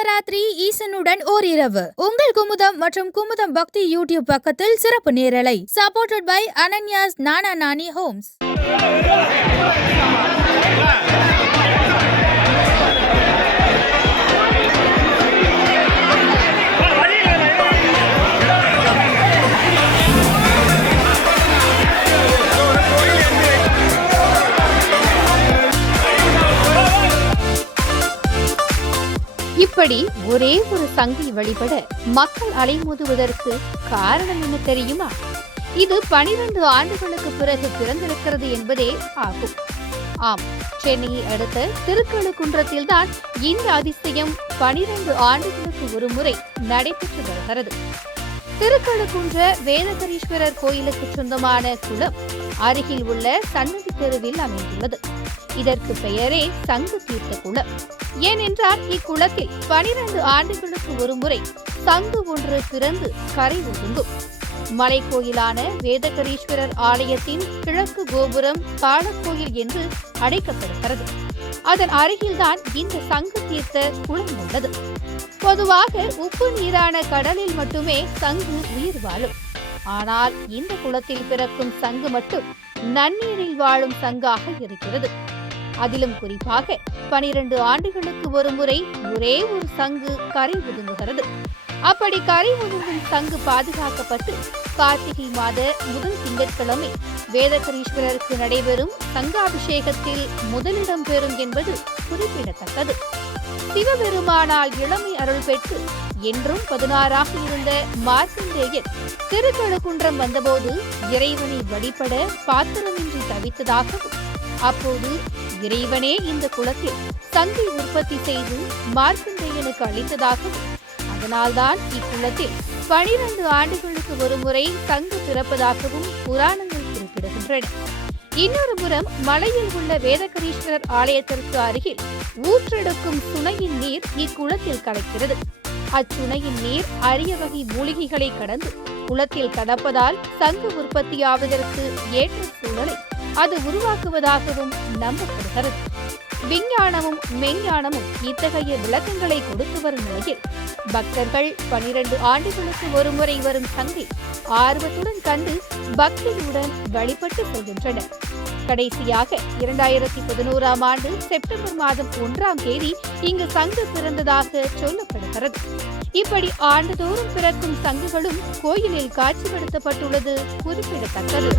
சிவராத்திரி ஈசனுடன் ஓரிரவு உங்கள் குமுதம் மற்றும் குமுதம் பக்தி யூடியூப் பக்கத்தில் சிறப்பு நேரலை சப்போர்ட்டட் பை அனன்யாஸ் நானா நானி ஹோம்ஸ். இப்படி ஒரே ஒரு சங்கை வழிபட மக்கள் அலைமோதுவதற்கு காரணம் என்ன தெரியுமா? இது 12 ஆண்டுகளுக்கு பிறகு பிறந்திருக்கிறது என்பதே ஆகும். ஆம், சென்னையை அடுத்த திருக்கழுக்குன்றத்தில் தான் இந்த அதிசயம் 12 ஆண்டுகளுக்கு ஒரு முறை நடைபெற்று வருகிறது. திருக்கழுக்குன்ற வேதகரீஸ்வரர் கோயிலுக்கு சொந்தமான குளம் அருகில் உள்ள சன்னதி தெருவில் அமைந்துள்ளது. இதற்கு பெயரே சங்கு தீர்த்த குளம். ஏனென்றால் இக்குளத்தில் 12 ஆண்டுகளுக்கு ஒரு முறை சங்கு ஒன்று பிறந்து கரை ஒதுங்கும். மலைக்கோயிலான வேதகரீஸ்வரர் ஆலயத்தின் கிழக்கு கோபுரம் காலக்கோயில் என்று அழைக்கப்படுகிறது. அதன் அருகில்தான் இந்த சங்கு தீர்த்த குளம் உள்ளது. பொதுவாக உப்பு நீரான கடலில் மட்டுமே சங்கு உயிர் வாழும். ஆனால் இந்த குளத்தில் பிறக்கும் சங்கு மட்டும் நன்னீரில் வாழும் சங்காக இருக்கிறது. அதிலும் குறிப்பாக 12 ஆண்டுகளுக்கு ஒரு முறை ஒரே ஒரு சங்கு கரை ஒதுங்குகிறது. அப்படி கரை ஒதுங்கும் சங்கு பாதுகாக்கப்பட்டு கார்த்திகை மாத முதல் திங்கட்கிழமை வேதகரீஸ்வரருக்கு நடைபெறும் சங்காபிஷேகத்தில் முதலிடம் பெறும் என்பது குறிப்பிடத்தக்கது. சிவபெருமானால் இளமை அருள் பெற்று என்றும் 16ஆக இருந்த மார்க்கண்டேயர் திருக்கழுக்குன்றம் வந்தபோது இறைவனை வழிபட பாத்திரமின்றி தவித்ததாகவும், அப்போது இறைவனே இந்த குளத்தில் சங்கை உற்பத்தி செய்து மார்க்கண்டேயனுக்கு அளித்ததாகவும், அதனால்தான் இக்குளத்தில் 12 ஆண்டுகளுக்கு ஒரு முறை சங்கு பிறப்பதாகவும் புராணங்கள் குறிப்பிடுகின்றன. இன்னொரு புறம் மலையில் உள்ள வேதகரீஸ்வரர் ஆலயத்திற்கு அருகில் ஊற்றெடுக்கும் சுனையின் நீர் இக்குளத்தில் கலக்கிறது. அச்சுனையின் நீர் அரிய வகை மூலிகைகளை கடந்து குளத்தில் கடப்பதால் சங்கு உற்பத்தியாவதற்கு ஏற்ற சூழலை அது உருவாக்குவதாகவும் நம்பப்படுகிறது. விஞ்ஞானமும் மெஞ்ஞானமும் இத்தகைய விளக்கங்களை கொடுத்து வரும் நிலையில் பக்தர்கள் 12 ஆண்டுகளுக்கு ஒரு முறை வரும் சங்கை ஆர்வத்துடன் கண்டு பக்தியுடன் வழிபட்டு செல்கின்றனர். கடைசியாக 2011ஆம் ஆண்டு செப்டம்பர் மாதம் 1ஆம் தேதி இங்கு சங்கு பிறந்ததாக சொல்லப்படுகிறது. இப்படி ஆண்டுதோறும் பிறக்கும் சங்குகளும் கோயிலில் காட்சிப்படுத்தப்பட்டுள்ளது குறிப்பிடத்தக்கது.